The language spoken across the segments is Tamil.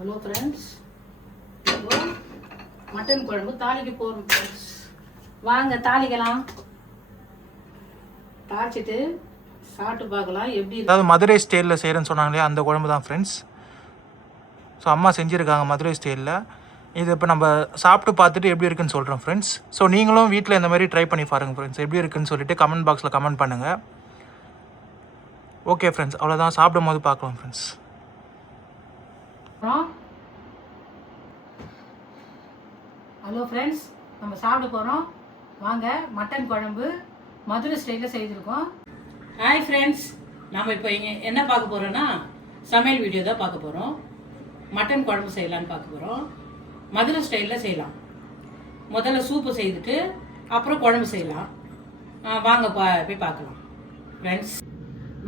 ஹலோ ஃப்ரெண்ட்ஸ், இப்போ மட்டன் குழம்பு தாளிக்க போகிறோம் ஃப்ரெண்ட்ஸ். வாங்க தாளிக்கலாம். தாளிச்சிட்டு சாப்பிட்டு பார்க்கலாம் எப்படி. அதாவது மதுரை ஸ்டைலில் செய்கிறேன்னு சொன்னாங்களே அந்த குழம்பு தான் ஃப்ரெண்ட்ஸ். ஸோ அம்மா செஞ்சுருக்காங்க மதுரை ஸ்டைலில். இது இப்போ நம்ம சாப்பிட்டு பார்த்துட்டு எப்படி இருக்குன்னு சொல்கிறோம் ஃப்ரெண்ட்ஸ். ஸோ நீங்களும் வீட்டில் இந்த மாதிரி ட்ரை பண்ணி பாருங்கள் ஃப்ரெண்ட்ஸ். எப்படி இருக்குன்னு சொல்லிட்டு கமெண்ட் பாக்ஸில் கமெண்ட் பண்ணுங்கள். ஓகே ஃப்ரெண்ட்ஸ், அவ்வளோதான். சாப்பிடும் போது பார்க்கலாம் ஃப்ரெண்ட்ஸ். ஹலோ ஃப்ரெண்ட்ஸ், நம்ம சாப்பிட போகிறோம். வாங்க, மட்டன் குழம்பு மதுரை ஸ்டைலில் செய்திருக்கோம். ஹாய் ஃப்ரெண்ட்ஸ், நம்ம இப்போ இங்கே என்ன பார்க்க போகிறோன்னா சமையல் வீடியோ தான் பார்க்க போகிறோம். மட்டன் குழம்பு செய்யலான்னு பார்க்க போகிறோம். மதுரை ஸ்டைலில் செய்யலாம். முதல்ல சூப்பு செய்துட்டு அப்புறம் குழம்பு செய்யலாம். வாங்க போய் பார்க்கலாம் ஃப்ரெண்ட்ஸ்.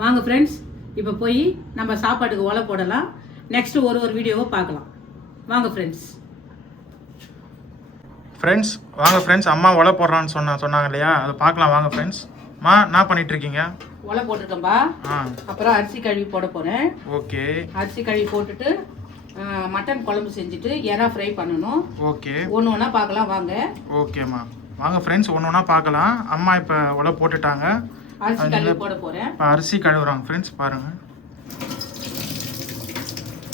வாங்க ஃப்ரெண்ட்ஸ், இப்போ போய் நம்ம சாப்பாட்டுக்கு ஒலை போடலாம். நெக்ஸ்ட்டு ஒரு வீடியோவை பார்க்கலாம். வாங்க ஃப்ரெண்ட்ஸ். ஃப்ரெண்ட்ஸ் வாங்க ஃப்ரெண்ட்ஸ், அம்மா ஒலை போடுறான்னு சொன்னாங்க இல்லையா, அதை பார்க்கலாம் வாங்க ஃப்ரெண்ட்ஸ். அம்மா என்ன பண்ணிட்டு இருக்கீங்க? ஒலை போட்டிருக்கேன்பா. அப்புறம் அரிசி கழுவி போட போகிறேன். ஓகே. அரிசி கழுவி போட்டுட்டு மட்டன் குழம்பு செஞ்சுட்டு எறா ஃப்ரை பண்ணணும். ஓகே. ஒன்று ஒன்றா பார்க்கலாம் வாங்க. ஓகேம்மா வாங்க ஃப்ரெண்ட்ஸ், ஒன்று ஒன்றா பார்க்கலாம். அம்மா இப்போ ஒலை போட்டுட்டாங்க. அரிசி கழுவி போட போகிறேன். இப்போ அரிசி கழுவுறாங்க ஃப்ரெண்ட்ஸ், பாருங்கள்.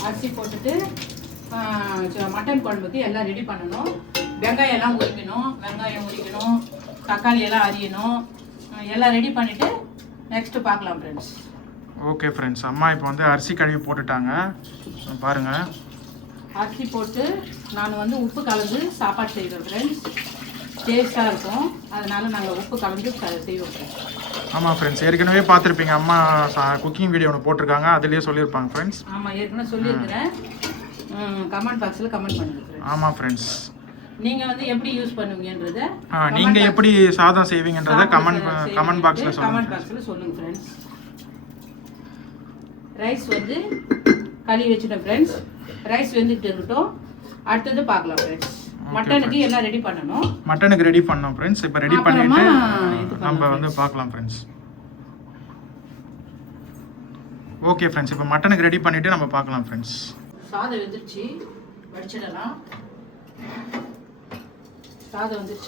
அரிசி போட்டுட்டு மட்டன் குழம்புக்கு எல்லாம் ரெடி பண்ணணும். வெங்காயம் எல்லாம் உரிக்கணும், தக்காளி எல்லாம் அரியணும். எல்லாம் ரெடி பண்ணிவிட்டு நெக்ஸ்ட்டு பார்க்கலாம் ஃப்ரெண்ட்ஸ். ஓகே ஃப்ரெண்ட்ஸ், அம்மா இப்போ வந்து அரிசி கழுவி போட்டுட்டாங்க பாருங்கள். அரிசி போட்டு நான் உப்பு கலந்து சாப்பாடு செய்வேன் ஃப்ரெண்ட்ஸ். டேஸ்ட்டாக இருக்கும், அதனால் நாங்கள் உப்பு கலந்து செய்வோம் ஃப்ரெண்ட்ஸ். ஆமாம் ஃப்ரெண்ட்ஸ், ஏற்கனவே பார்த்துருப்பீங்க. அம்மா குக்கிங் வீடியோ ஒன்று போட்டிருக்காங்க, அதுலேயே சொல்லியிருப்பாங்க ஃப்ரெண்ட்ஸ். ஆமாம், ஏற்கனவே சொல்லியிருக்கிறேன். கமெண்ட் பாக்ஸில் கமெண்ட் பண்ணுங்க. ஆமாம் ஃப்ரெண்ட்ஸ், நீங்கள் எப்படி யூஸ் பண்ணுவீங்கன்றத, நீங்கள் எப்படி சாதம் செய்வீங்கன்றத கமெண்ட் பாக்ஸில் சொல்லுங்கள் ஃப்ரெண்ட்ஸ். ரைஸ் கழுவி வச்சுட்டேன் ஃப்ரெண்ட்ஸ். ரைஸ் வெந்துட்டு இருக்கட்டும், அடுத்தது பார்க்கலாம் ஃப்ரெண்ட்ஸ். மட்டனுக்கு எல்லாம் ரெடி பண்ணணும். மட்டனுக்கு ரெடி பண்ணோம் ஃப்ரெண்ட்ஸ். இப்போ ரெடி பண்ணிட்டு நம்ம பார்க்கலாம் ஃப்ரெண்ட்ஸ். ஓகே ஃப்ரெண்ட்ஸ், இப்போ மட்டனுக்கு ரெடி பண்ணிட்டு நம்ம பார்க்கலாம் ஃப்ரெண்ட்ஸ். சாதம் வெந்துருச்சு,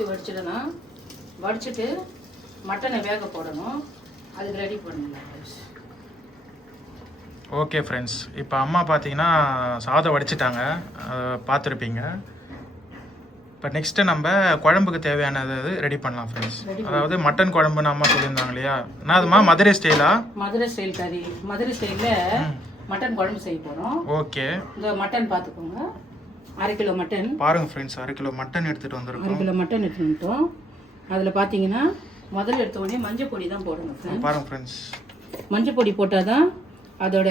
வடிச்சிடலாம். வடிச்சிட்டு மட்டனை வேக போடணும். அதுக்கு ரெடி பண்ணலாம் ஃப்ரெண்ட்ஸ். ஓகே ஃப்ரெண்ட்ஸ், இப்போ அம்மா பார்த்தீங்கன்னா சாதம் வடிச்சிட்டாங்க, பார்த்துருப்பீங்க. இப்போ நெக்ஸ்ட்டு நம்ம குழம்புக்கு தேவையானது ரெடி பண்ணலாம் ஃப்ரெண்ட்ஸ். அதாவது மட்டன் குழம்புன்னு அம்மா சொல்லியிருந்தாங்க இல்லையா, நான் அதுமா மதுரை ஸ்டைலா? மதுரை ஸ்டைல் கறி, மதுரை ஸ்டைலில் மட்டன் குழம்பு செய்ய போகிறோம். ஓகே. இந்த மட்டன் பார்த்துக்கோங்க, 1/2 கிலோ மட்டன். பாருங்க ஃப்ரெண்ட்ஸ், 1/2 கிலோ மட்டன் எடுத்துகிட்டு வந்துருக்கோம். 1/2 கிலோ மட்டன் எடுத்துகிட்டு வந்துட்டோம். அதில் பார்த்தீங்கன்னா முதல்ல எடுத்த உடனே மஞ்சள் பொடி தான் போடணும் ஃப்ரெண்ட்ஸ். பாருங்க ஃப்ரெண்ட்ஸ், மஞ்சள் பொடி போட்டால் தான் அதோட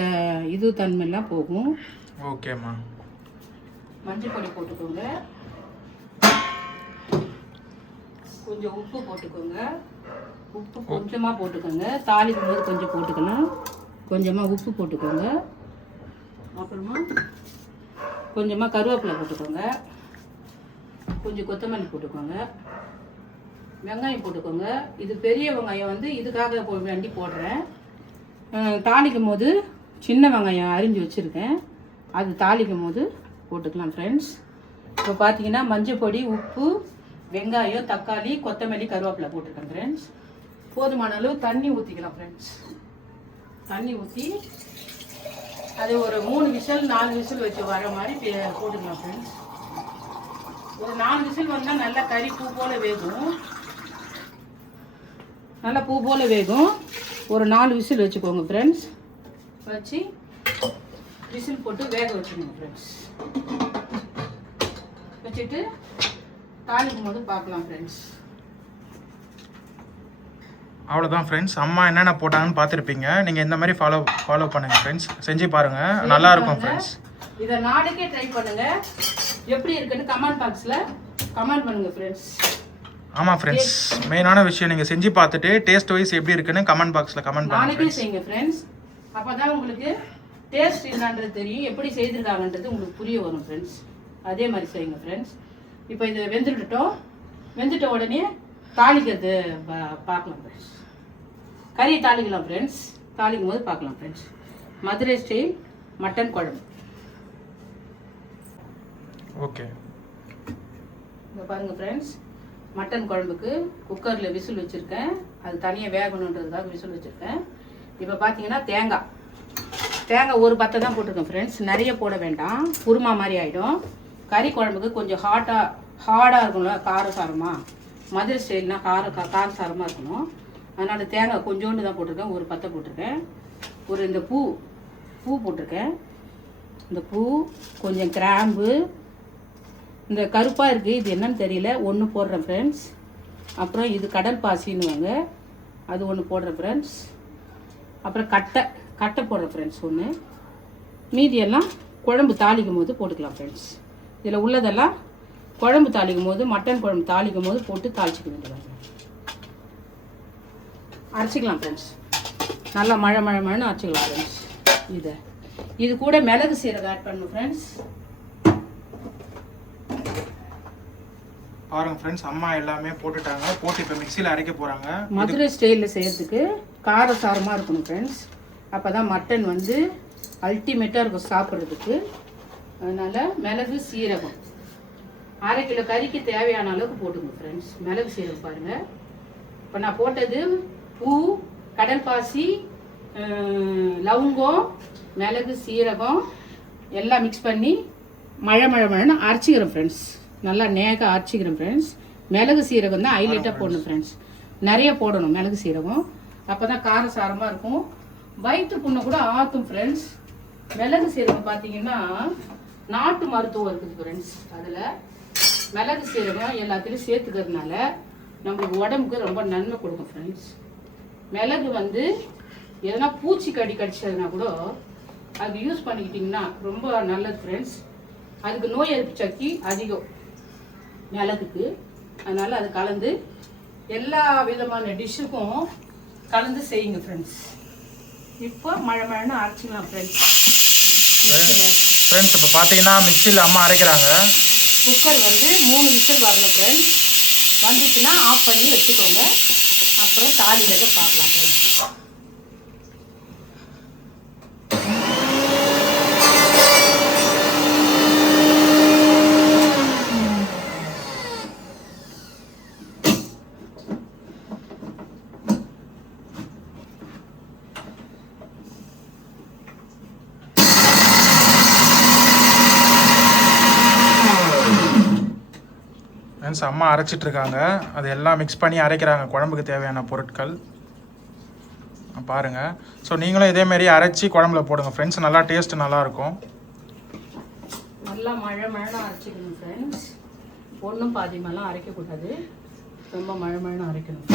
தன்மையெல்லாம் போகும். ஓகேம்மா. மஞ்சள் பொடி போட்டுக்கோங்க. கொஞ்சம் உப்பு போட்டுக்கோங்க. உப்பு கொஞ்சமாக போட்டுக்கோங்க. தாளிக்கும் போது கொஞ்சம் போட்டுக்கலாம். கொஞ்சமாக உப்பு போட்டுக்கோங்க. அப்புறமா கொஞ்சமாக கருவேப்பிலை போட்டுக்கோங்க. கொஞ்சம் கொத்தமல்லி போட்டுக்கோங்க. வெங்காயம் போட்டுக்கோங்க. இது பெரிய வெங்காயம் இதுக்காக வேண்டி போடுறேன். தாளிக்கும் போது சின்ன வெங்காயம் அரிஞ்சு வச்சுருக்கேன், அது தாளிக்கும் போது போட்டுக்கலாம் ஃப்ரெண்ட்ஸ். இப்போ பார்த்தீங்கன்னா மஞ்சள் பொடி, உப்பு, வெங்காயம், தக்காளி, கொத்தமல்லி, கருவேப்பிலை போட்டுருக்கேன் ஃப்ரெண்ட்ஸ். போதுமான அளவு தண்ணி ஊற்றிக்கலாம் ஃப்ரெண்ட்ஸ். தண்ணி ஊற்றி அது ஒரு 3 விசில் 4 விசில் வச்சு வர மாதிரி போட்டுக்கலாம் ஃப்ரெண்ட்ஸ். ஒரு 4 விசில் வந்தால் நல்லா கறி பூ போல் வேகும். நல்லா பூ போல் வேகும். ஒரு 4 விசில் வச்சுக்கோங்க ஃப்ரெண்ட்ஸ். வச்சு விசில் போட்டு வேக வச்சுக்கோங்க ஃப்ரெண்ட்ஸ். வச்சுட்டு தாளிக்கும் போது பார்க்கலாம் ஃப்ரெண்ட்ஸ். அவ்வளோதான் ஃப்ரெண்ட்ஸ், அம்மா என்னென்ன போட்டாங்கன்னு பார்த்துருப்பீங்க. நீங்கள் இந்த மாதிரி ஃபாலோ பண்ணுங்க ஃப்ரெண்ட்ஸ், செஞ்சு பாருங்கள், நல்லா இருக்கும் ஃப்ரெண்ட்ஸ். இதை நாளைக்கே ட்ரை பண்ணுங்க, எப்படி இருக்குன்னு கமெண்ட் பாக்ஸில் கமெண்ட் பண்ணுங்க ஃப்ரெண்ட்ஸ். ஆமாம் ஃப்ரெண்ட்ஸ், மெயினான விஷயம் நீங்கள் செஞ்சு பார்த்துட்டு டேஸ்ட் வைஸ் எப்படி இருக்குன்னு கமெண்ட் பாக்ஸில் கமெண்ட் பண்ணுங்க. நாளைக்கே செய்யுங்க ஃப்ரெண்ட்ஸ், அப்போ தான் உங்களுக்கு டேஸ்ட் என்னன்றது தெரியும், எப்படி செய்திருக்காங்கன்றது உங்களுக்கு புரிய வரும் ஃப்ரெண்ட்ஸ். அதே மாதிரி செய்யுங்க ஃப்ரெண்ட்ஸ். இப்போ இது வெந்துட்ட உடனே தாளிக்கிறது பார்க்கலாம் ஃப்ரெண்ட்ஸ். கறி தாளிக்கலாம் ஃப்ரெண்ட்ஸ். தாளிக்கும் போது பார்க்கலாம் ஃப்ரெண்ட்ஸ். மதுரை ஸ்டைல் மட்டன் குழம்பு. ஓகே. இங்கே பாருங்கள் ஃப்ரெண்ட்ஸ், மட்டன் குழம்புக்கு குக்கரில் விசில் வச்சுருக்கேன். அது தனியாக வேகணுன்றதுக்காக விசில் வச்சுருக்கேன். இப்போ பார்த்தீங்கன்னா தேங்காய் ஒரு பத்தை தான் போட்டிருக்கேன் ஃப்ரெண்ட்ஸ். நிறைய போட வேண்டாம், குருமா மாதிரி ஆகிடும். கறி குழம்புக்கு கொஞ்சம் ஹார்டாக இருக்கணும்ல, காரசாரமாக. மதுரை ஸ்டைல்னா காரசாரமாக இருக்கணும். அதனால் தேங்காய் கொஞ்சோண்டு தான் போட்டிருக்கேன், ஒரு பத்தை போட்டிருக்கேன். இந்த பூ போட்டிருக்கேன். இந்த பூ, கொஞ்சம் கிராம்பு, இந்த கருப்பாக இருக்குது, இது என்னன்னு தெரியல, ஒன்று போடுறேன் ஃப்ரெண்ட்ஸ். அப்புறம் இது கடல் பாசின்னுவாங்க, அது ஒன்று போடுறேன் ஃப்ரெண்ட்ஸ். அப்புறம் கட்டை போடுறேன் ஃப்ரெண்ட்ஸ் ஒன்று. மீதியெல்லாம் குழம்பு தாளிக்கும் போது போட்டுக்கலாம் ஃப்ரெண்ட்ஸ். இதில் உள்ளதெல்லாம் குழம்பு தாளிக்கும் போது, மட்டன் குழம்பு தாளிக்கும் போது போட்டு தாளிச்சிக்க வேண்டியதாங்க. அரைச்சிக்கலாம் ஃப்ரெண்ட்ஸ். நல்லா மழைன்னு அரைச்சிக்கலாம் ஃப்ரெண்ட்ஸ். இது கூட மிளகு சீரகம் ஆட் பண்ணணும் ஃப்ரெண்ட்ஸ். பாருங்க ஃப்ரெண்ட்ஸ், அம்மா எல்லாமே போட்டுட்டாங்க. போட்டு இப்போ மிக்சியில் அரைக்க போகிறாங்க. மதுரை ஸ்டைலில் செய்யறதுக்கு காரசாரமாக இருக்கணும் ஃப்ரெண்ட்ஸ். அப்போ தான் மட்டன் வந்து அல்டிமேட்டாக இருக்கும் சாப்பிட்றதுக்கு. அதனால் மிளகு சீரகம் 1/2 கிலோ கறிக்கு தேவையான அளவுக்கு போட்டுங்க ஃப்ரெண்ட்ஸ். மிளகு சீரகம் பாருங்கள். இப்போ நான் போட்டது பூ, கடல் பாசி, லவங்கம், மிளகு சீரகம் எல்லாம் மிக்ஸ் பண்ணி மழைன்னு அரைச்சிக்கிறேன் ஃப்ரெண்ட்ஸ். நல்லா நேக அரைச்சிக்கிறேன் ஃப்ரெண்ட்ஸ். மிளகு சீரகம் தான் ஹைலைட்டாக போடணும் ஃப்ரெண்ட்ஸ். நிறைய போடணும் மிளகு சீரகம், அப்போ தான் காரசாரமாக இருக்கும். வயிற்று புண்ணை கூட ஆற்றும் ஃப்ரெண்ட்ஸ். மிளகு சீரகம் பார்த்தீங்கன்னா நாட்டு மருத்துவம் இருக்குது ஃப்ரெண்ட்ஸ். அதில் மிளகு சீரகம் எல்லாத்துலேயும் சேர்த்துக்கிறதுனால நம்மளுக்கு உடம்புக்கு ரொம்ப நன்மை கொடுக்கும் ஃப்ரெண்ட்ஸ். மிளகு வந்து எதனா பூச்சி கடிச்சதுன்னா கூட அது யூஸ் பண்ணிக்கிட்டிங்கன்னா ரொம்ப நல்லது ஃப்ரெண்ட்ஸ். அதுக்கு நோய் எதிர்ப்பு சக்தி அதிகம் மிளகுக்கு. அதனால் அது கலந்து எல்லா விதமான டிஷ்ஷுக்கும் கலந்து செய்யுங்க ஃப்ரெண்ட்ஸ். இப்போ மழைன்னு அரைச்சிக்கலாம் ஃப்ரெண்ட்ஸ். இப்போ பார்த்தீங்கன்னா மிக்சியில் அம்மா அரைக்கிறாங்க. குக்கர் வந்து 3 விசில் வரணும் ஃப்ரெண்ட்ஸ். வந்துச்சுன்னா ஆஃப் பண்ணி வச்சுக்கோங்க. அப்புறம் தாளிக்கிறத பார்க்கலாம் ஃப்ரெண்ட்ஸ். அம்மா அரைச்சிட்டு இருக்காங்க. அது எல்லாம் மிக்ஸ் பண்ணி அரைக்கிறாங்க குழம்புக்கு தேவையான பொருட்கள் பாருங்க. ஸோ நீங்களும் இதேமாரி அரைச்சி குழம்புல போடுங்க ஃப்ரெண்ட்ஸ். நல்லா டேஸ்ட் நல்லாயிருக்கும். நல்லா மழைன்னு அரைச்சிக்கணும் ஃப்ரெண்ட்ஸ். ஒன்றும் பாதிமெல்லாம் அரைக்கக்கூடாது, ரொம்ப மழைன்னு அரைக்கணும்.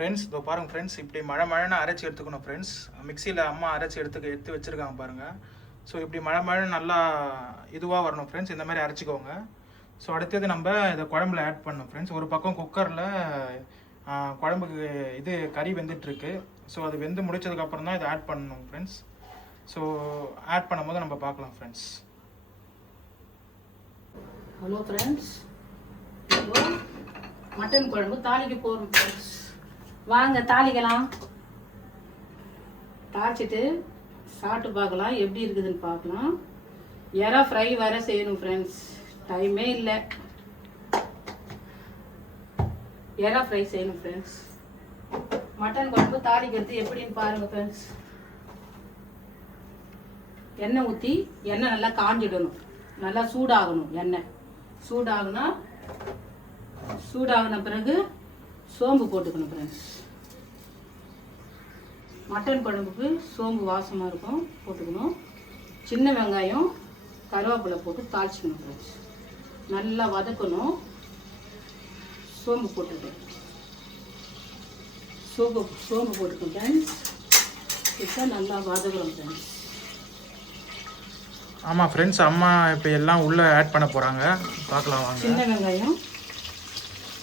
ஃப்ரெண்ட்ஸ் இதோ பாருங்கள் ஃப்ரெண்ட்ஸ், இப்படி மழைன்னு அரைச்சி எடுத்துக்கணும் ஃப்ரெண்ட்ஸ். மிக்சியில் அம்மா அரைச்சி எடுத்து வச்சுருக்காங்க பாருங்கள். ஸோ இப்படி மழைன்னு நல்லா இதுவாக வரணும் ஃப்ரெண்ட்ஸ். இந்த மாதிரி அரைச்சிக்கோங்க. ஸோ அடுத்தது நம்ம இதை குழம்புல ஆட் பண்ணணும் ஃப்ரெண்ட்ஸ். ஒரு பக்கம் குக்கரில் குழம்புக்கு இது கறி வெந்துட்டுருக்கு. ஸோ அது வெந்து முடிச்சதுக்கப்புறம் தான் இதை ஆட் பண்ணணும் ஃப்ரெண்ட்ஸ். ஸோ ஆட் பண்ணும்போது நம்ம பார்க்கலாம் ஃப்ரெண்ட்ஸ். ஹலோ ஃப்ரெண்ட்ஸ், மட்டன் குழம்பு தாளிக்க போகிறோம் ஃப்ரெண்ட்ஸ். வாங்க தாளிக்கலாம். தாளிச்சிட்டு சாப்பிட்டு பார்க்கலாம் எப்படி இருக்குதுன்னு பார்க்கலாம். எறா ஃப்ரை வேறு செய்யணும் ஃப்ரெண்ட்ஸ், டைமே இல்லை. எறா ஃப்ரை செய்யணும் ஃப்ரெண்ட்ஸ். மட்டன் குழம்பு தாளிக்கிறது எப்படின்னு பாருங்கள் ஃப்ரெண்ட்ஸ். எண்ணெய் ஊற்றி எண்ணெய் நல்லா காஞ்சிடணும், நல்லா சூடாகணும். எண்ணெய் சூடாகின பிறகு சோம்பு போட்டுக்கணும் ஃப்ரெண்ட்ஸ். மட்டன் குழம்புக்கு சோம்பு வாசமாக இருக்கும், போட்டுக்கணும். சின்ன வெங்காயம் கருவேப்பிலை போட்டு தாளிச்சிக்கணும் ஃப்ரெண்ட்ஸ். நல்லா வதக்கணும். சோம்பு போட்டுக்கணும் ஃப்ரெண்ட்ஸ். இப்போ நல்லா வதக்குறோம் ஃப்ரெண்ட்ஸ். ஆமாம் ஃப்ரெண்ட்ஸ், அம்மா இப்போ எல்லாம் உள்ளே ஆட் பண்ண போகிறாங்க, பார்க்கலாம் வாங்க.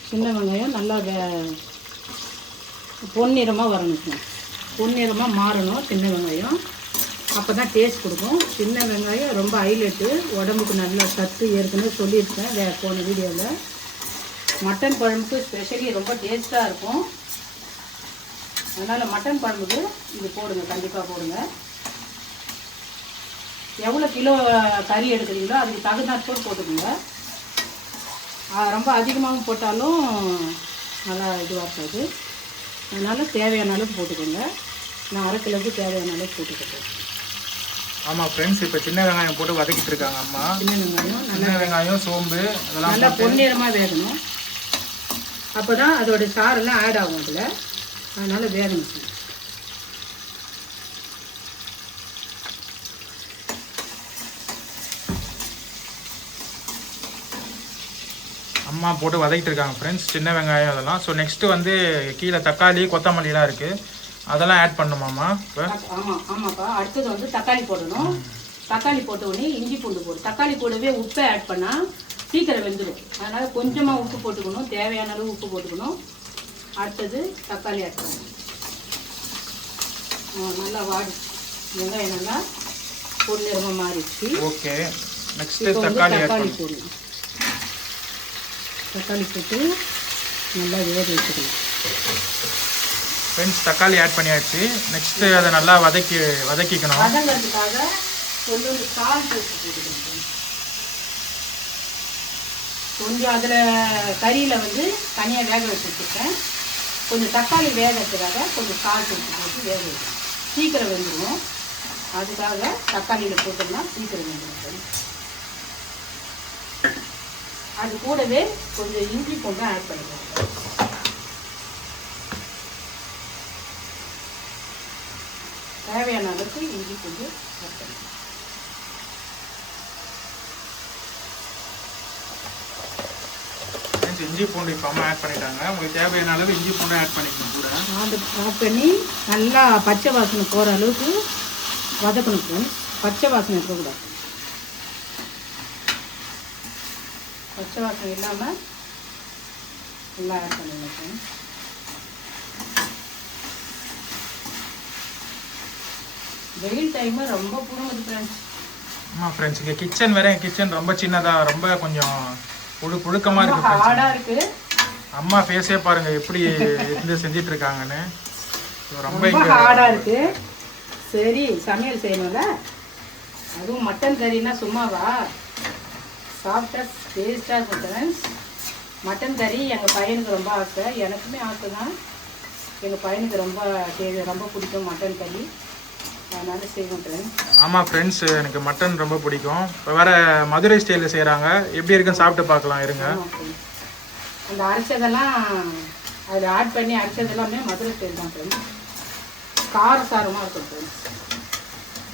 சின்ன வெங்காயம் நல்லா பொன்னிறமாக வரணும் ஃப்ரெண்ட்ஸ். பொன்னிறமாக மாறணும் சின்ன வெங்காயம். அப்போ தான் டேஸ்ட் கொடுக்கும். சின்ன வெங்காயம் ரொம்ப ஹைலைட்டு, உடம்புக்கு நல்ல சத்து. ஏற்கனவே சொல்லியிருக்கேன் போன வீடியோவில். மட்டன் குழம்புக்கு ஸ்பெஷலி ரொம்ப டேஸ்ட்டாக இருக்கும். அதனால் மட்டன் குழம்புக்கு இது போடுங்க, கண்டிப்பாக போடுங்க. எவ்வளோ கிலோ கறி எடுக்கிறீங்களோ அதுக்கு தகுந்தாற்போல் போட்டுக்கோங்க. ரொம்ப அதிகமாகவும் போட்டாலும் நல்லா இதுவாக இருக்காது. அதனால் தேவையான அளவுக்கு போட்டுக்கோங்க. நான் 1/2 கிலோவுக்கு தேவையான அளவுக்கு போட்டுக்கிட்டேன். ஆமாம் ஃப்ரெண்ட்ஸ், இப்போ சின்ன வெங்காயம் போட்டு வதக்கிட்டு இருக்காங்க அம்மா. சின்ன வெங்காயம் சோம்பு அதெல்லாம் நல்லா பொன்னிறமாக வேகணும். அப்போ தான் அதோட சாரெல்லாம் ஆட் ஆகும் அதில். அதனால் வேகணும். அம்மா போட்டு வதக்கிட்டு இருக்காங்க ஃப்ரெண்ட்ஸ், சின்ன வெங்காயம் அதெல்லாம். ஸோ நெக்ஸ்ட்டு வந்து கீழே தக்காளி கொத்தமல்லிலாம் இருக்குது, அதெல்லாம் ஆட் பண்ணுமாம்மா இப்போ? ஆமாப்பா. அடுத்தது வந்து தக்காளி போடணும். தக்காளி போட்ட உடனே இஞ்சி பூண்டு போடு. தக்காளி கூடவே உப்பை ஆட் பண்ணால் சீக்கிரம் வெந்துடும். அதனால் கொஞ்சமாக உப்பு போட்டுக்கணும், தேவையான அளவு உப்பு போட்டுக்கணும். அடுத்தது தக்காளி ஆட் பண்ணணும். நல்லா வாடி வெங்காயம் நல்லா பொன்னிறமாக மாறிடுச்சு. ஓகே, நெக்ஸ்ட்டு தக்காளி போடணும். தக்காளி போட்டு நல்லா வேக வச்சுக்கணும் ஃப்ரெண்ட்ஸ். தக்காளி ஆட் பண்ணியாச்சு. நெக்ஸ்ட்டு அதை நல்லா வதக்கிக்கணும். வதங்கிறதுக்காக கொஞ்சம் சால்ட் போட்டுக்கணும். கொஞ்சம் அதில் கறியில் வந்து தனியாக வேக வச்சுருக்கேன். கொஞ்சம் தக்காளி வேகிறதுக்காக கொஞ்சம் சால்ட் போட்டு வேக வைக்கணும். சீக்கிரம் வெந்துடும். அதுக்காக தக்காளியில் போட்டோம்னா சீக்கிரம் வெந்துடும். அது கூடவே கொஞ்சம் இஞ்சி பூண்டு ஆட் பண்ணிக்கணும். தேவையான அளவுக்கு இஞ்சி பூண்டு ஆட் பண்ணிக்கணும். இஞ்சி பூண்டு இப்போ அம்மா ஆட் பண்ணிட்டாங்க. உங்களுக்கு தேவையான அளவு இஞ்சி பூண்டு ஆட் பண்ணிக்கணும் கூட. ஆட் பண்ணி நல்லா பச்சை வாசனை போகிற அளவுக்கு வதக்கணும். பச்சை வாசனை இருக்கக்கூடாது. பச்சை வாசனை இல்லாமல் நல்லா ஆட் பண்ணிடுங்க. வெயில் டைமு ரொம்ப புடுங்குது ஃப்ரெண்ட்ஸ். ஆமாம் ஃப்ரெண்ட்ஸ், இங்கே கிச்சன் வேறு. என் கிச்சன் ரொம்ப சின்னதாக, ரொம்ப கொஞ்சம் புழுக்கமாக இருக்குது. ஹார்டாக இருக்குது. அம்மா ஃபேஸே பாருங்கள் எப்படி இருந்து செஞ்சிட்டு இருக்காங்கன்னு. ரொம்ப ஹார்டாக இருக்குது. சரி, சமையல் செய்யணும்ல, அதுவும் மட்டன் கறினா சும்மாவா? சாஃப்டாக டேஸ்ட்டாக இருக்கும் ஃப்ரெண்ட்ஸ். மட்டன் கறி எங்கள் பையனுக்கு ரொம்ப ஆசை, எனக்குமே ஆசை தான். எங்கள் பையனுக்கு ரொம்ப பிடிக்கும் மட்டன் கறி. அதனால செய்வோம் ஃப்ரெண்ட்ஸ். ஆமாம் ஃப்ரெண்ட்ஸ், எனக்கு மட்டன் ரொம்ப பிடிக்கும். இப்போ வேறு மதுரை ஸ்டைலில் செய்கிறாங்க, எப்படி இருக்குன்னு சாப்பிட்டு பார்க்கலாம் இருங்க. அந்த அரைச்சதெல்லாம் அதில் ஆட் பண்ணி அரைச்சதெல்லாமே மதுரை ஸ்டைல் தான் ஃப்ரெண்ட்ஸ். காரசாரமாக இருக்கும் ஃப்ரெண்ட்ஸ்.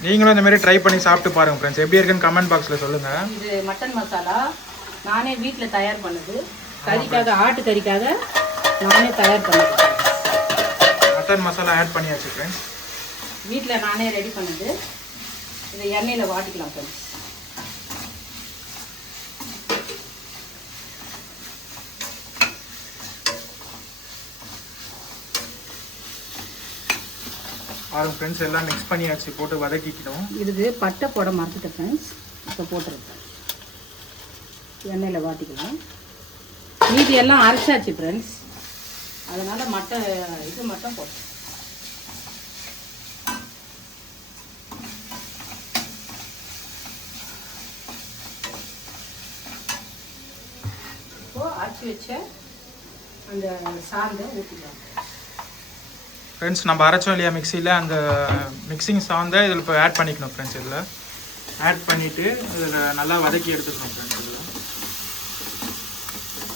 நீங்களும் இந்த மாதிரி ட்ரை பண்ணி சாப்பிட்டு பாருங்கள் ஃப்ரெண்ட்ஸ். எப்படி இருக்குன்னு கமெண்ட் பாக்ஸில் சொல்லுங்கள். இது மட்டன் மசாலா நானே வீட்டில் தயார் பண்ணது. கறிக்காக, ஆட்டு கறிக்காக நானே தயார் பண்ணது. மட்டன் மசாலா ஆட் பண்ணியாச்சு ஃப்ரெண்ட்ஸ். வீட்டில் நானே ரெடி பண்ணது. இதை எண்ணெயில் வாட்டிக்கலாம் ஃப்ரெண்ட்ஸ். பாருங்க ஃப்ரெண்ட்ஸ், எல்லாம் மிக்ஸ் பண்ணியாச்சு, போட்டு வதக்கிக்கணும். இதுக்கு பட்டை போட மறந்துட்டேன் ஃப்ரெண்ட்ஸ், இப்போ போட்டுருக்கேன். எண்ணெயில் வாட்டிக்கலாம். மீதி எல்லாம் அரைச்சாச்சு ஃப்ரெண்ட்ஸ். அதனால் இது மட்டும் போட்டேன். அரைச்சி வச்ச அந்த சாந்தை ஊற்றிக்கலாம் ஃப்ரெண்ட்ஸ். நம்ம அரைச்சோம் இல்லையா மிக்சியில், அந்த மிக்சிங் சாந்தை இதில் இப்போ ஆட் பண்ணிக்கணும் ஃப்ரெண்ட்ஸ். இதில் ஆட் பண்ணிவிட்டு இதில் நல்லா வதக்கி எடுத்துக்கணும் ஃப்ரெண்ட்ஸ். இதில்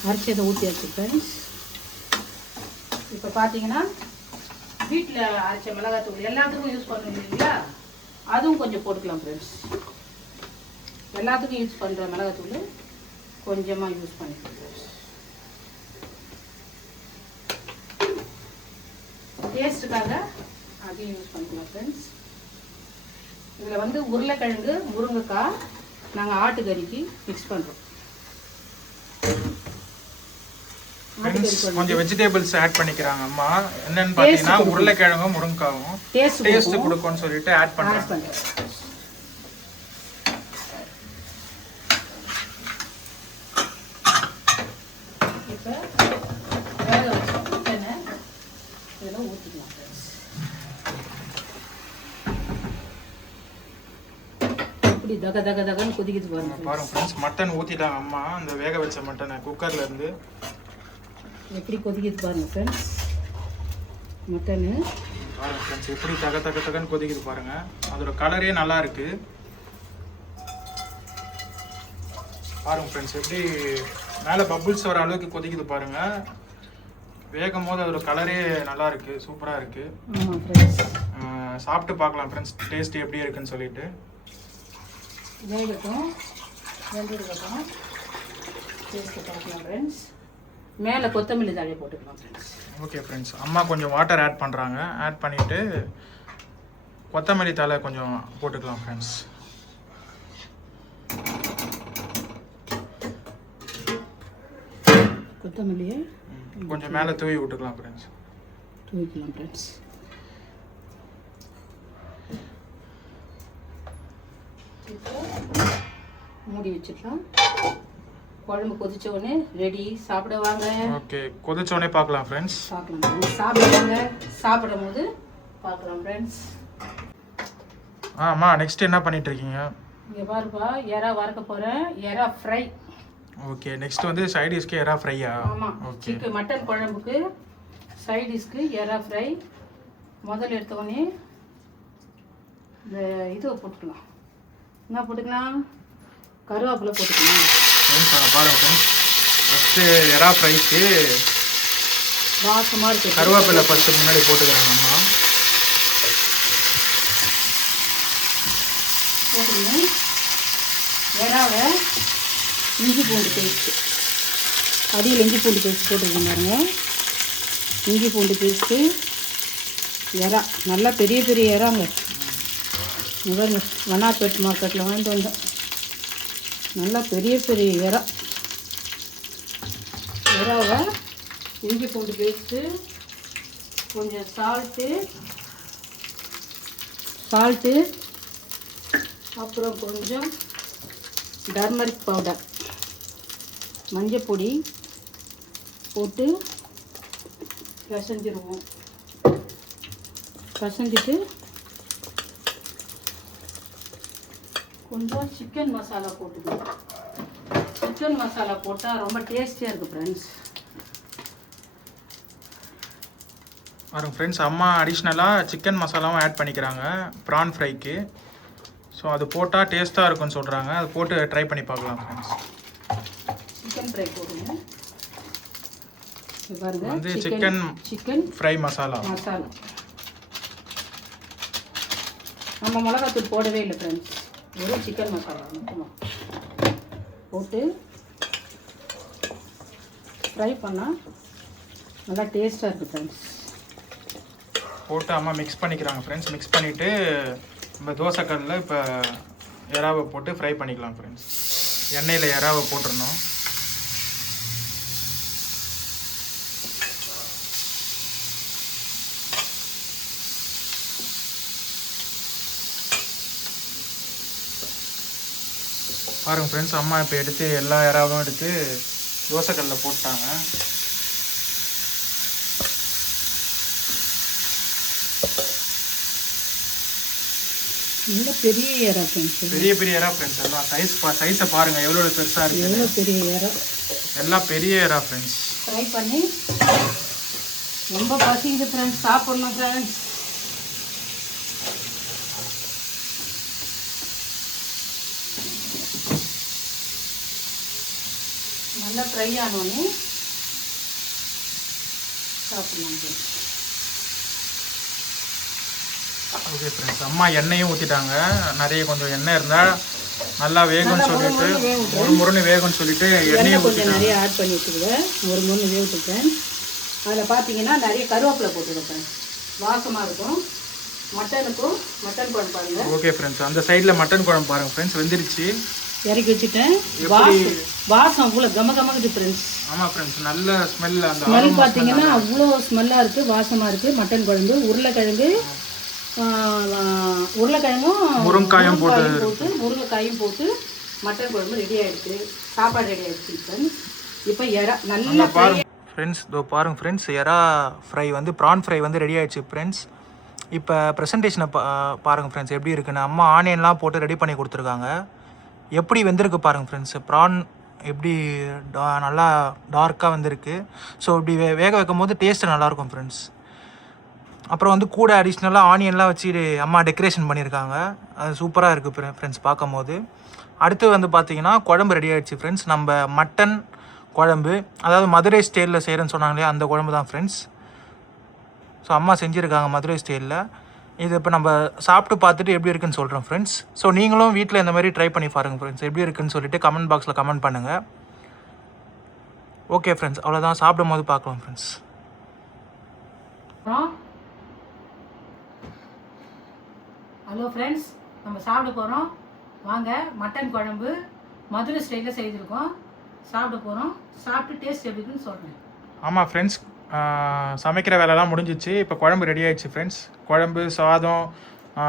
அரைச்சதை ஊற்றியாச்சு ஃப்ரெண்ட்ஸ். இப்போ பார்த்தீங்கன்னா வீட்டில் அரைச்ச மிளகாத்தூள் எல்லாத்துக்கும் யூஸ் பண்ணுவோம் இல்லைங்களா, அதுவும் கொஞ்சம் போட்டுக்கலாம் ஃப்ரெண்ட்ஸ். எல்லாத்துக்கும் யூஸ் பண்ணுற மிளகாத்தூள் கொஞ்சமாக யூஸ் பண்ணிக்கலாம் ஃப்ரெண்ட்ஸ். டேஸ்ட்டுக்காக அதையும் யூஸ் பண்ணிக்கலாம் ஃப்ரெண்ட்ஸ். இதில் வந்து உருளைக்கிழங்கு, முருங்கைக்காய் நாங்கள் ஆட்டுக்கறிக்கு மிக்ஸ் பண்ணுறோம். ஃப்ரெண்ட்ஸ் கொஞ்சம் வெஜிடபிள்ஸ் ஆட் பண்ணிக்கிறாங்க அம்மா. என்னன்னு பார்த்தீங்கன்னா உருளைக்கிழங்கும் முருங்கைக்காவும் டேஸ்ட் கொடுக்கும்னு சொல்லிட்டு ஆட் பண்ணுறாங்க. இப்போ வேக வச்ச சிக்கனை இதில் ஊற்றிக்கலாம் ஃப்ரெண்ட்ஸ். இப்படி தக தக தகன்னு கொதிக்குது பாருங்க ஃப்ரெண்ட்ஸ். மட்டன் ஊற்றிட்டாங்க அம்மா, அந்த வேக வச்ச மட்டனை குக்கர்ல இருந்து. எப்படி கொதிக்குது பாருங்க ஃப்ரெண்ட்ஸ் மட்டனு. பாருங்க ஃப்ரெண்ட்ஸ் எப்படி தக தக தகன்னு கொதிக்குது பாருங்க. அதோட கலரே நல்லா இருக்கு பாருங்க ஃப்ரெண்ட்ஸ். எப்படி மேலே பபுள்ஸ் வர அளவுக்கு கொதிக்குது பாருங்க. வேகும் போது அதோட கலரே நல்லா இருக்கு, சூப்பராக இருக்கு. சாப்பிட்டு பார்க்கலாம் ஃப்ரெண்ட்ஸ் டேஸ்ட் எப்படி இருக்குன்னு சொல்லிட்டு. வேகட்டும், வெந்ததுக்கப்புறம் டேஸ்ட்டு பார்க்கலாம் ஃப்ரெண்ட்ஸ். மேலே கொத்தமல்லி தழை போட்டுக்கலாம் ஃப்ரெண்ட்ஸ். Okay friends. அம்மா கொஞ்சம் வாட்டர் ஆட் பண்ணுறாங்க. ஆட் பண்ணிவிட்டு கொத்தமல்லி தழை கொஞ்சம் போட்டுக்கலாம் ஃப்ரெண்ட்ஸ். கொத்தமல்லியை கொஞ்சம் மேலே தூவி விட்டுக்கலாம் ஃப்ரெண்ட்ஸ். தூவிக்கலாம் ஃப்ரெண்ட்ஸ். மூடி வச்சுக்கலாம். குழம்பு கொதிச்ச உடனே ரெடி, சாப்பிட வாங்க. ஓகே, கொதிச்ச உடனே பார்க்கலாம் ஃப்ரெண்ட்ஸ். பார்க்கலாம், சாப்பிட வாங்க. சாப்பிடும் போது பார்க்கலாம் ஃப்ரெண்ட்ஸ். அம்மா நெக்ஸ்ட் என்ன பண்ணிட்டு இருக்கீங்க? இங்கே பாருப்பா, எறா வறுக்க போகிறேன். எறா ஃப்ரை. ஓகே, நெக்ஸ்ட் வந்து சைட் டிஷ்க்கு எறா ஃப்ரையா? ஆமாம், சிக்கன் மட்டன் குழம்புக்கு சைட் டிஷ்க்கு எறா ஃப்ரை. முதல்ல எடுத்தோடனே இந்த இது போட்டுக்கலாம். என்ன போட்டுக்கலாம்? கருவேப்பிலை போட்டுக்கலாம். பாருங்க ஃப்ரெண்ட்ஸ், ஃபஸ்ட்டு எறா ஃப்ரைக்கு வாசமாக இருக்குது. கருவேப்பிலை ஃபஸ்ட்டு முன்னாடி போட்டுக்கிறாங்க அம்மா. போட்டுங்க. எறாவை இஞ்சி பூண்டு பேஸ்ட்டு, அடியில் இஞ்சி பூண்டு பேஸ்ட் போட்டுருக்கோம் பாருங்க. இஞ்சி பூண்டு பேஸ்ட்டு, எறா நல்லா பெரிய பெரிய எறாங்க. பாருங்க, வண்ணாப்பேட் மார்க்கெட்டில் வாங்கிட்டு வந்தோம். நல்லா பெரிய பெரிய எறாவை இஞ்சி பூண்டு பேஸ்ட்டு, கொஞ்சம் சால்ட்டு, அப்புறம் கொஞ்சம் டர்மரிக் பவுடர், மஞ்சப்பொடி போட்டு பிசைஞ்சிருவோம். பிசைஞ்சிட்டு கொஞ்சம் சிக்கன் மசாலா போட்டுக்கலாம். சிக்கன் மசாலா போட்டால் ரொம்ப டேஸ்டியாக இருக்குது ஃப்ரெண்ட்ஸ். பாருங்க ஃப்ரெண்ட்ஸ், அம்மா அடிஷ்னலாக சிக்கன் மசாலாவும் ஆட் பண்ணிக்கிறாங்க ப்ரான் ஃப்ரைக்கு. ஸோ அது போட்டால் டேஸ்ட்டாக இருக்குன்னு சொல்கிறாங்க. அது போட்டு ட்ரை பண்ணி பார்க்கலாம் ஃப்ரெண்ட்ஸ். சிக்கன் ஃப்ரை போடுங்க. பாருங்க, வந்து சிக்கன் ஃப்ரை மசாலா. நம்ம மிளகாத்தூள் போடவே இல்லை ஃப்ரெண்ட்ஸ், வெறும் சிக்கன் மசாலா மட்டும் போட்டு ஃப்ரை பண்ணால் நல்லா டேஸ்ட்டாக இருக்குது ஃப்ரெண்ட்ஸ். போட்டு அம்மா மிக்ஸ் பண்ணிக்கிறாங்க ஃப்ரெண்ட்ஸ். மிக்ஸ் பண்ணிவிட்டு நம்ம தோசைக்கல்லில் இப்போ எறாவை போட்டு ஃப்ரை பண்ணிக்கலாம் ஃப்ரெண்ட்ஸ். எண்ணெயில் எறாவை போட்டுருணும். பாருங்கள் ஃப்ரெண்ட்ஸ், அம்மா இப்போ எடுத்து எல்லா எறாவும் எடுத்து தோசைக்கல்லில் போட்டாங்க. நல்ல பெரிய எறா ஃப்ரெண்ட்ஸ், பெரிய எறா ஃப்ரெண்ட்ஸ். எல்லாம் சைஸை பாருங்கள் எவ்வளோ பெருசாக இருக்குது. எவ்வளோ பெரிய எறா, எல்லாம் பெரிய எறா ஃப்ரெண்ட்ஸ். ஃப்ரை பண்ணி ரொம்ப பசிக்குது ஃப்ரெண்ட்ஸ், சாப்பிடணும் ஃப்ரெண்ட்ஸ். நல்லா ஃப்ரை ஆனோடனே சாப்பிடலாம் ஃப்ரெண்ட்ஸ். ஓகே ஃப்ரெண்ட்ஸ், அம்மா எண்ணெயும் ஊற்றிட்டாங்க. நிறைய கொஞ்சம் எண்ணெய் இருந்தால் நல்லா வேகும்னு சொல்லிட்டு முறுமுறுன்னு வேகும்னு சொல்லிட்டு எண்ணெயை கொஞ்சம் நிறைய ஆட் பண்ணி வச்சுக்குவேன். ஒரு முறுன்னு வேவிட்டுருக்கேன். அதில் பார்த்தீங்கன்னா நிறைய கருவேப்பிலை போட்டுருக்கேன், வாசமாக இருக்கும். மட்டன் குழம்பு பாருங்கள். ஓகே ஃப்ரெண்ட்ஸ், அந்த சைடில் மட்டன் குழம்பு பாருங்கள் ஃப்ரெண்ட்ஸ், வெந்துருச்சு. இறக்கி வச்சுட்டேன். வாசம் அவ்வளோ கமகமக்குது ஃப்ரெண்ட்ஸ். ஆமாம் ஃப்ரெண்ட்ஸ், நல்ல ஸ்மெல். அந்த ஸ்மெல் பார்த்தீங்கன்னா அவ்வளோ ஸ்மெல்லாக இருக்குது, வாசமாக இருக்குது. மட்டன் குழம்பு, உருளைக்கிழங்கும் முருங்கைக்காயும் போட்டு மட்டன் குழம்பு ரெடி ஆகிடுச்சு. சாப்பாடு ரெடி ஆகிடுச்சு ஃப்ரெண்ட்ஸ். இப்போ எறா நல்லா ஃப்ரெண்ட்ஸ், இதோ பாருங்கள் ஃப்ரெண்ட்ஸ், எறா ஃப்ரை வந்து ப்ரான் ஃப்ரை வந்து ரெடி ஆகிடுச்சு ஃப்ரெண்ட்ஸ். இப்போ ப்ரெசன்டேஷனை பாருங்கள் ஃப்ரெண்ட்ஸ் எப்படி இருக்குன்னு. அம்மா ஆனியன்லாம் போட்டு ரெடி பண்ணி கொடுத்துருக்காங்க. எப்படி வெந்திருக்கு பாருங்கள் ஃப்ரெண்ட்ஸ். ப்ரான் எப்படி நல்லா டார்க்காக வந்திருக்கு. ஸோ இப்படி வேக வைக்கும் போது டேஸ்ட்டு நல்லாயிருக்கும் ஃப்ரெண்ட்ஸ். அப்புறம் வந்து கூட அடிஷ்னலாக ஆனியன்லாம் வச்சு அம்மா டெக்கரேஷன் பண்ணியிருக்காங்க. அது சூப்பராக இருக்குது ஃப்ரெண்ட்ஸ் பார்க்கும் போது. அடுத்து வந்து பார்த்திங்கன்னா குழம்பு ரெடி ஆகிடுச்சு ஃப்ரெண்ட்ஸ். நம்ம மட்டன் குழம்பு, அதாவது மதுரை ஸ்டைலில் செய்கிறேன்னு சொன்னாங்களே அந்த குழம்பு தான் ஃப்ரெண்ட்ஸ். ஸோ அம்மா செஞ்சுருக்காங்க மதுரை ஸ்டைலில். இது இப்போ நம்ம சாப்பிட்டு பார்த்துட்டு எப்படி இருக்குன்னு சொல்கிறோம் ஃப்ரெண்ட்ஸ். ஸோ நீங்களும் வீட்டில் இந்த மாதிரி ட்ரை பண்ணி பாருங்கள் ஃப்ரெண்ட்ஸ். எப்படி இருக்குன்னு சொல்லிட்டு கமெண்ட் பாக்ஸில் கமெண்ட் பண்ணுங்கள். ஓகே ஃப்ரெண்ட்ஸ், அவ்வளோதான். சாப்பிடும் போது பார்க்கலாம் ஃப்ரெண்ட்ஸ். ஹலோ ஃப்ரெண்ட்ஸ், நம்ம சாப்பிட போகிறோம். வாங்க, மட்டன் குழம்பு மதுரை ஸ்டைலில் செய்திருக்கோம். சாப்பிட போகிறோம். சாப்பிட்டு டேஸ்ட் எப்படி இருக்குன்னு சொல்கிறேன். ஆமாம் ஃப்ரெண்ட்ஸ், சமைக்கிற வேலைலாம் முடிஞ்சிச்சு. இப்போ குழம்பு ரெடி ஆகிடுச்சு ஃப்ரெண்ட்ஸ். குழம்பு, சாதம்,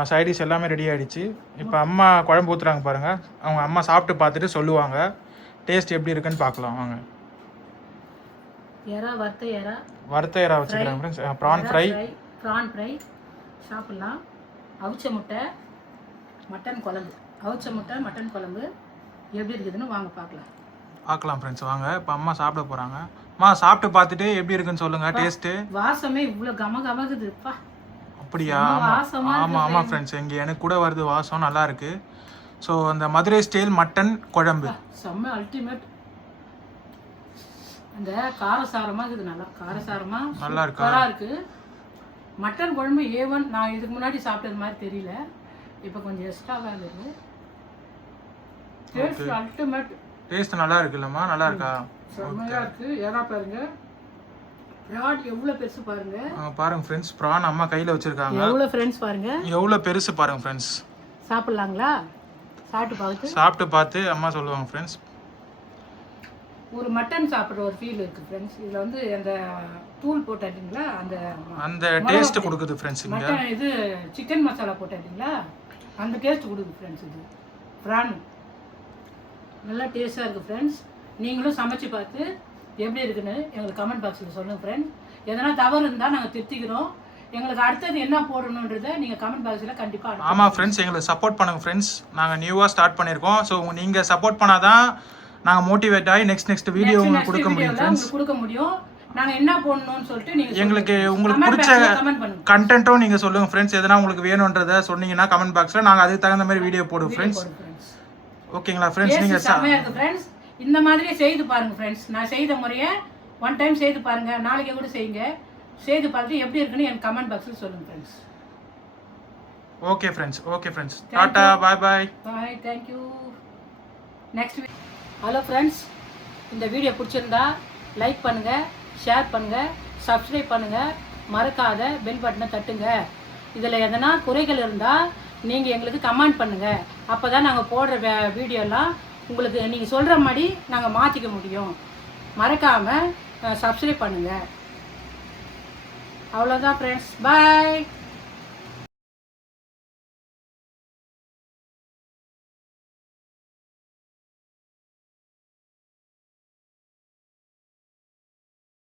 சைடிஷ் எல்லாமே ரெடி ஆகிடுச்சு. இப்போ அம்மா குழம்பு ஊற்றுறாங்க பாருங்கள். அவங்க அம்மா சாப்பிட்டு பார்த்துட்டு சொல்லுவாங்க டேஸ்ட் எப்படி இருக்குன்னு பார்க்கலாம். வாங்க. வறுத்த எறா வச்சுக்கிறாங்க ஃப்ரெண்ட்ஸ். ப்ரான் ஃப்ரை சாப்பிட்லாம். அவிச்ச முட்டை மட்டன் குழம்பு எப்படி இருக்குதுன்னு வாங்க பார்க்கலாம் ஃப்ரெண்ட்ஸ். வாங்க, இப்போ அம்மா சாப்பிட போகிறாங்க. அம்மா சாப்பிட்டு பார்த்துட்டு எப்படி இருக்குன்னு சொல்லுங்கள் டேஸ்ட்டு. வாசமே இவ்வளோ கமகமக்குதுப்பா. அப்படியா? ஆமாம் ஃப்ரெண்ட்ஸ், இங்கே எனக்கு கூட வருது வாசம், நல்லா இருக்கு. ஸோ அந்த மதுரை ஸ்டைல் மட்டன் குழம்பு செம்ம அல்டிமேட். அந்த காரசாரமாக இருக்குது, நல்லா இருக்கு. மட்டன் குழம்பு A1 நான் இதுக்கு முன்னாடி சாப்பிட்டது மாதிரி தெரியல. இப்போ கொஞ்சம் எக்ஸ்ட்ராவாக இருக்குது. Taste ultimate. டேஸ்ட் நல்லா இருக்குல்லம்மா? நல்லா இருக்கா? செம்மையாக இருக்குது. எறா பாருங்க, ப்ரான் எவ்வளோ பெருசு பாருங்க. பாருங்க ஃப்ரெண்ட்ஸ், ப்ரான் அம்மா கையில் வச்சிருக்காங்க. எவ்வளோ ஃப்ரெண்ட்ஸ் பாருங்க, எவ்வளோ பெருசு பாருங்க ஃப்ரெண்ட்ஸ். சாப்பிட்லாங்களா? சாப்பிட்டு பார்த்து அம்மா சொல்லுவாங்க ஃப்ரெண்ட்ஸ். ஒரு மட்டன் சாப்பிட்ற ஒரு ஃபீல் இருக்குது ஃப்ரெண்ட்ஸ். இதில் வந்து அந்த தூள் போட்டாட்டிங்களா, அந்த டேஸ்ட் கொடுக்குது ஃப்ரெண்ட்ஸ். மட்டன் இது சிக்கன் மசாலா போட்டாட்டிங்களா, அந்த டேஸ்ட் கொடுக்குது ஃப்ரெண்ட்ஸ். இது ப்ரான் நல்லா டேஸ்ட்டாக இருக்குது ஃப்ரெண்ட்ஸ். நீங்களும் சமைச்சு பார்த்து எப்படி இருக்குன்னு எங்களுக்கு கமெண்ட் பாக்ஸில் சொல்லுங்கள் ஃப்ரெண்ட்ஸ். எதனா தவறு இருந்தால் நாங்கள் திருத்திக்கிறோம். எங்களுக்கு அடுத்தது என்ன போடணுன்றதை நீங்கள் கமெண்ட் பாக்ஸில் கண்டிப்பாக. ஆமாம் ஃப்ரெண்ட்ஸ், எங்களுக்கு சப்போர்ட் பண்ணுங்கள் ஃப்ரெண்ட்ஸ். நாங்கள் நியூவாக ஸ்டார்ட் பண்ணியிருக்கோம். ஸோ நீங்கள் சப்போர்ட் பண்ணாதான் நாங்கள் மோட்டிவேட் ஆகி நெக்ஸ்ட் வீடியோ உங்களுக்கு கொடுக்க முடியும் ஃப்ரெண்ட்ஸ். நாங்கள் என்ன போடணும்னு சொல்லிட்டு நீங்கள் எங்களுக்கு பிடிச்ச கண்டென்ட்டும் நீங்கள் சொல்லுங்கள் ஃப்ரெண்ட்ஸ். எதனா உங்களுக்கு வேணுன்றதை சொன்னீங்கன்னா கமெண்ட் பாக்ஸில் நாங்கள் அதுக்கு தகுந்த மாதிரி வீடியோ போடுவோம் ஃப்ரெண்ட்ஸ். ஓகேங்களா ஃப்ரெண்ட்ஸ்? நீங்கள் ஃப்ரெண்ட்ஸ் இந்த மாதிரியே செய்து பாருங்க ஃப்ரெண்ட்ஸ். நான் செய்த முறையை ஒன் டைம் செய்து பாருங்க, நாளைக்கே கூட செய்யுங்க. செய்து பார்த்துட்டு எப்படி இருக்குன்னு எனக்கு கமெண்ட் பாக்ஸில் சொல்லுங்க ஃப்ரெண்ட்ஸ். ஓகே ஃப்ரெண்ட்ஸ், டாடா, பாய். தேங்க்யூ. நெக்ஸ்ட் ஹலோ ஃப்ரெண்ட்ஸ், இந்த வீடியோ பிடிச்சிருந்தா லைக் பண்ணுங்கள், ஷேர் பண்ணுங்கள், சப்ஸ்கிரைப் பண்ணுங்கள், மறக்காத பெல் பட்டனை தட்டுங்க. இதில் எதனா குறைகள் இருந்தால் நீங்கள் எங்களுக்கு கமெண்ட் பண்ணுங்கள். அப்போ தான் நாங்கள் போடுற வீடியோலாம் உங்களுக்கு நீங்கள் சொல்கிற மாதிரி நாங்கள் மாற்றிக்க முடியும். மறக்காமல் சப்ஸ்கிரைப் பண்ணுங்கள். அவ்வளோதான் ஃப்ரெண்ட்ஸ், பாய்.